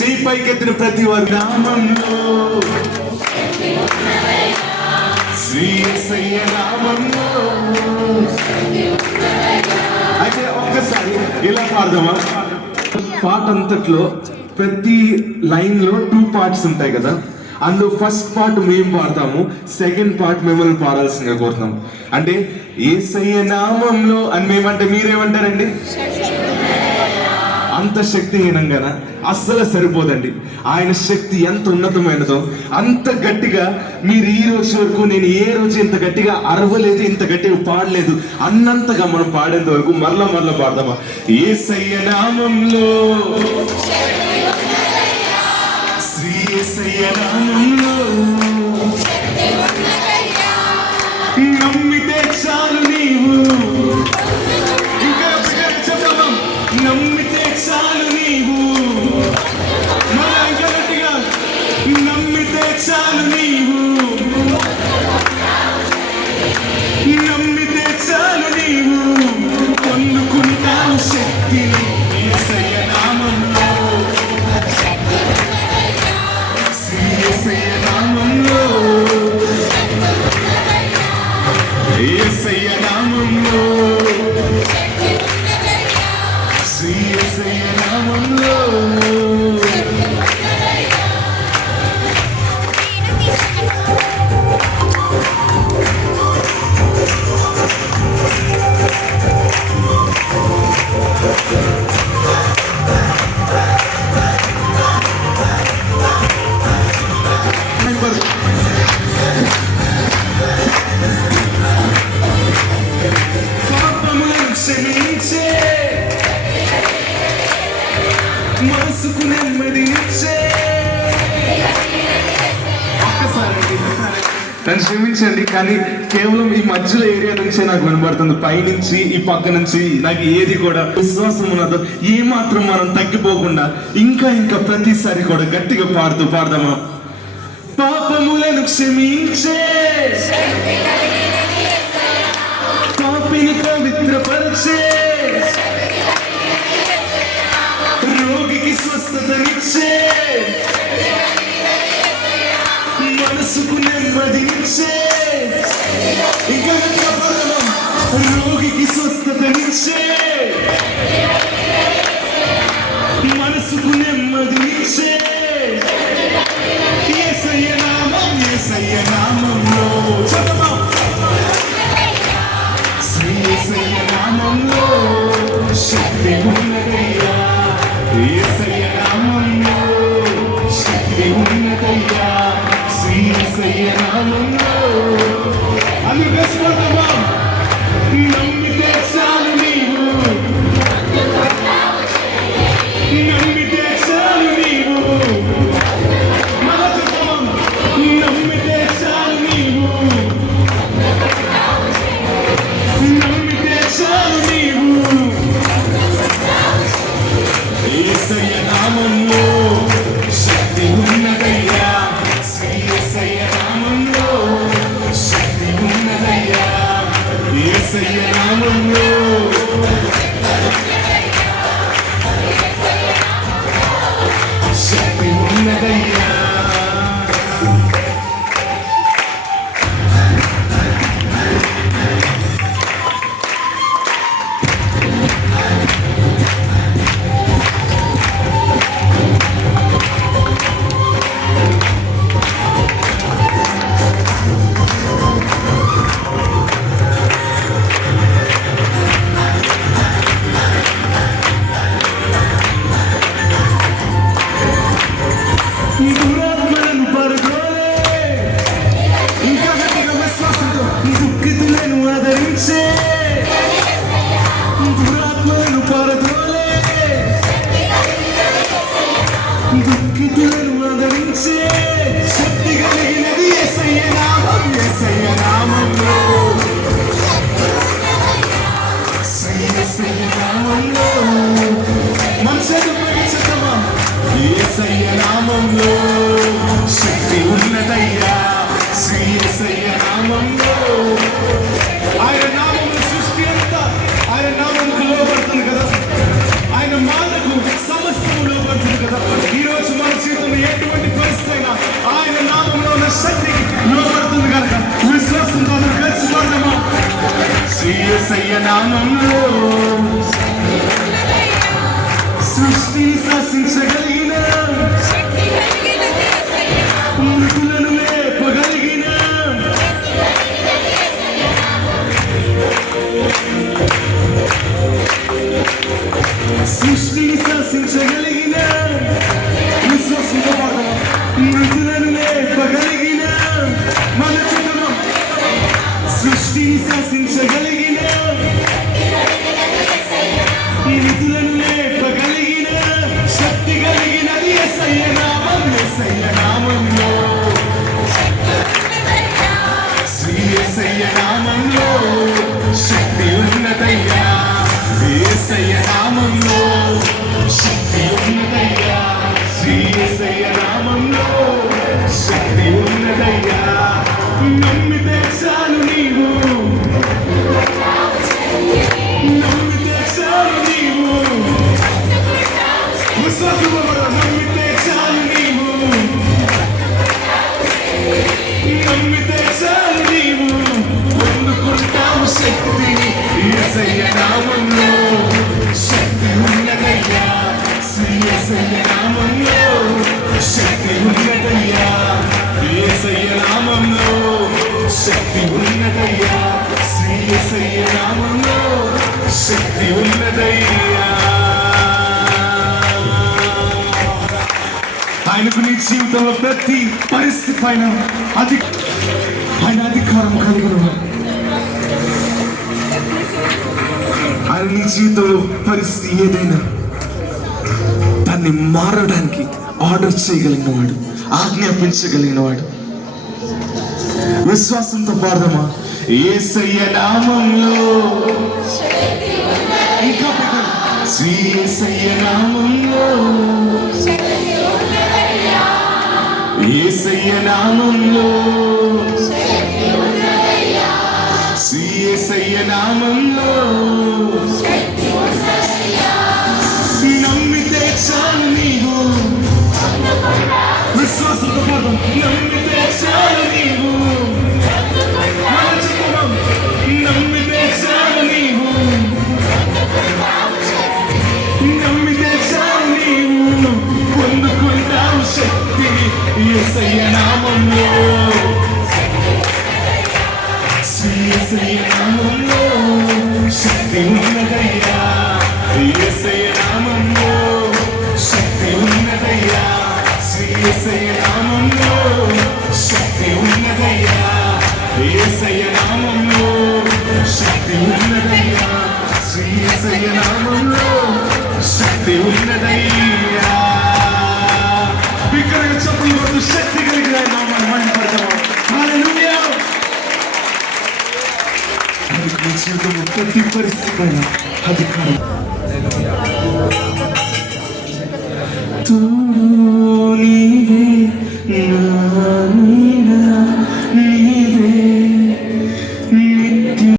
చేయి పైకెత్తిన ప్రతి వారి నామంలో, శ్రీ యేసయ్య నామంలో. అయితే ఒక్కసారి ఇలా పాడదామా? పాట అంతట్లో ప్రతి లైన్ లో 2 పార్ట్స్ ఉంటాయి కదా. అందులో ఫస్ట్ పార్ట్ మేము పాడతాము, సెకండ్ పార్ట్ మిమ్మల్ని పాడాల్సిందిగా కోరుతాం. అంటే యేసయ్య నామంలో అని మేమంటే మీరేమంటారండి? అంత శక్తిహీనంగానా? అస్సలు సరిపోదండి. ఆయన శక్తి ఎంత ఉన్నతమైనదో అంత గట్టిగా మీరు ఈ రోజు వరకు నేను ఏ రోజు ఇంత గట్టిగా అరవలేదు, ఇంత గట్టిగా పాడలేదు అన్నంతగా మనం పాడేంత వరకు మరలా పాడదామా? యేసయ్య నామంలో, శ్రీ యేసయ్య నామంలో, నమ్మితే చాలు నీవు. ఇంకా చెప్పమా? నమ్మితే చాలు నీవు. మళ్ళా ఇంకా గట్టిగా, నమ్మితే చాలు నీవు. నమ్మితే చాలు నీవు పొందుకుంటావు శక్తిని యేసయ్య నామంలో, శ్రీ యేసయ్య నామంలో, యేసయ్య నామంలో, శ్రీ యేసయ్య నామంలో. క్షమించే, మనసుకు నెమ్మది ఇచ్చే. నన్ను క్షమించండి, కానీ కేవలం ఈ మధ్యలో ఏరియా నుంచే నాకు వినబడుతుంది. పైనుంచి ఈ పక్క నుంచి నాకు ఏది కూడా విశ్వాసం ఉన్నదో ఏ మాత్రం మనం తగ్గిపోకుండా ఇంకా ప్రతిసారి కూడా గట్టిగా పాడదామా? పాపములను క్షమించే, పాపిని పవిత్రపరిచే, రోగికి స్వస్థతనిచ్చే, మనసుకు నెమ్మదినిచ్చే. ఇంకా రోగికి స్వస్థతనిచ్చే, మనసుకు నెమ్మదినిచ్చే. యేసయ్య నామం, యేసయ్య నామంలో, చదవా? శ్రీ యేసయ్య నామంలో శక్తి ఉన్నదయ్యా, యేసయ్య నామంలో శక్తి ఉన్నదయ్యా, శ్రీ యేసయ్య నామంలో. అది వేసుకోవడమా? నమ్మితే చాలు నీవు, నమ్మితే చాలు నీవు. మళ్ళా చెప్పమా? నమ్మితే చాలు నీవు, నమ్మితే చాలు నీవు. యేసయ్య నామంలో శక్తి ఉన్నదయ్యా, శ్రీ యేసయ్య నామంలో శక్తి ఉన్నదయ్యా, యేసయ్య నామంలో. శక్తి ఉన్నదయ్యా. దురాత్మలను పరదోలే, ఇంకా గట్టిగా విశ్వాసంతో దుఃఖితులను ఆదరించే. దురాత్మలను పరదోలే, దుఃఖితులను ఆదరించే. శక్తి కలిగినది యేసయ్య నామం, యేసయ్య నామంలో, శ్రీ యేసయ్య నామంలో. మనసుకు ప్రకటించమా? యేసయ్య నామంలో శక్తి ఉన్నదయ్యా, శ్రీ యేసయ్య నామంలో. ఆయన నామమును సృష్టి అంతా ఆయన నామముకు లోబడుతుంది కదా, ఆయన మాటకు సమస్తము లోబడుతుంది కదా. ఈరోజు ఏసైనా ఆయన నామంలో ఉన్న శక్తికి లోపడుతుంది కనుక విశ్వాసంతో అందరూ కలిసి పాడదామా? శ్రీ యేసయ్య నామంలో సృష్టిని శాసించగలిగిన మృతులను లేపగలిగిన సృష్టిని శాసించగలిగిన విశ్వాసంతో పాడదామా? మృతులను లేపగలిగిన మన చూడమా? సృష్టిని శాసించగలిగిన మృతులను లేపగలిగిన శక్తి కలిగినది యేసయ్య నామం. యేసయ్య నామంలో శ్రీ యేసయ్య నామంలో శక్తి ఉన్నదయ్యా. యేసయ్య నామంలో శక్తి ఉన్నదయ్యా. శ్రీ యేసయ్య నామంలో శక్తి ఉన్నదయ్యా. నమ్మితే చాలు నీవు, నమ్మితే చాలు నీవు, విశ్వాసంతో నమ్మితే చాలు నీవు, నమ్మితే చాలు నీవు పొందుకుంటావు శక్తిని. యేసయ్య నామంలో శక్తి ఉన్నదయ్యా. శ్రీ యేసయ్య నామంలో శక్తి ఉన్నదయ్యా. యేసయ్య నామంలో శక్తి ఉన్నదయ్యా. శ్రీ యేసయ్య నామంలో శక్తి ఉన్నదయ్యా. ఆయనకు నీ జీవితంలో ప్రతి పరిస్థితి పైన ఆయన అధికారం కలిగిన ఆయన నీ జీవితంలో పరిస్థితి ఏదైనా దాన్ని మారడానికి ఆర్డర్ చేయగలిగిన వాడు, ఆజ్ఞాపించగలిగిన వాడు. విశ్వాసంతో పాడదామా? యేసయ్య నామంలో ఇంకా శ్రీ యేసయ్య నామంలో యేసయ్య నామంలో శ్రీ యేసయ్య నామంలో నమ్మితే చాలు నీవు, విశ్వాసంతో పాటు నమ్మితే చాలు నీవు, నమ్మితే చాలు నీవు, నమ్మితే చాలు నీవు పొందుకుంటావు శక్తిని. యేసయ్య నామంలో శ్రీ యేసయ్య నామంలో శక్తి ఉన్నదయ్యా. యేసయ్య నామంలో శక్తి ఉన్నదయ్యా. శ్రీ యేసయ్య నామంలో శక్తి ఉన్నదయ్యా. యేసయ్య నామంలో శక్తి ఉన్నదయ్యా. శ్రీ యేసయ్య నామంలో శక్తి ఉన్నదయ్యా. ఇక్కడ చెప్పలు శక్తి కలిగిన నామాన్ని మహిమపడతాము. హల్లెలూయా. నీ జీవితంలో ప్రతి పరిస్థితి పైన అధికారం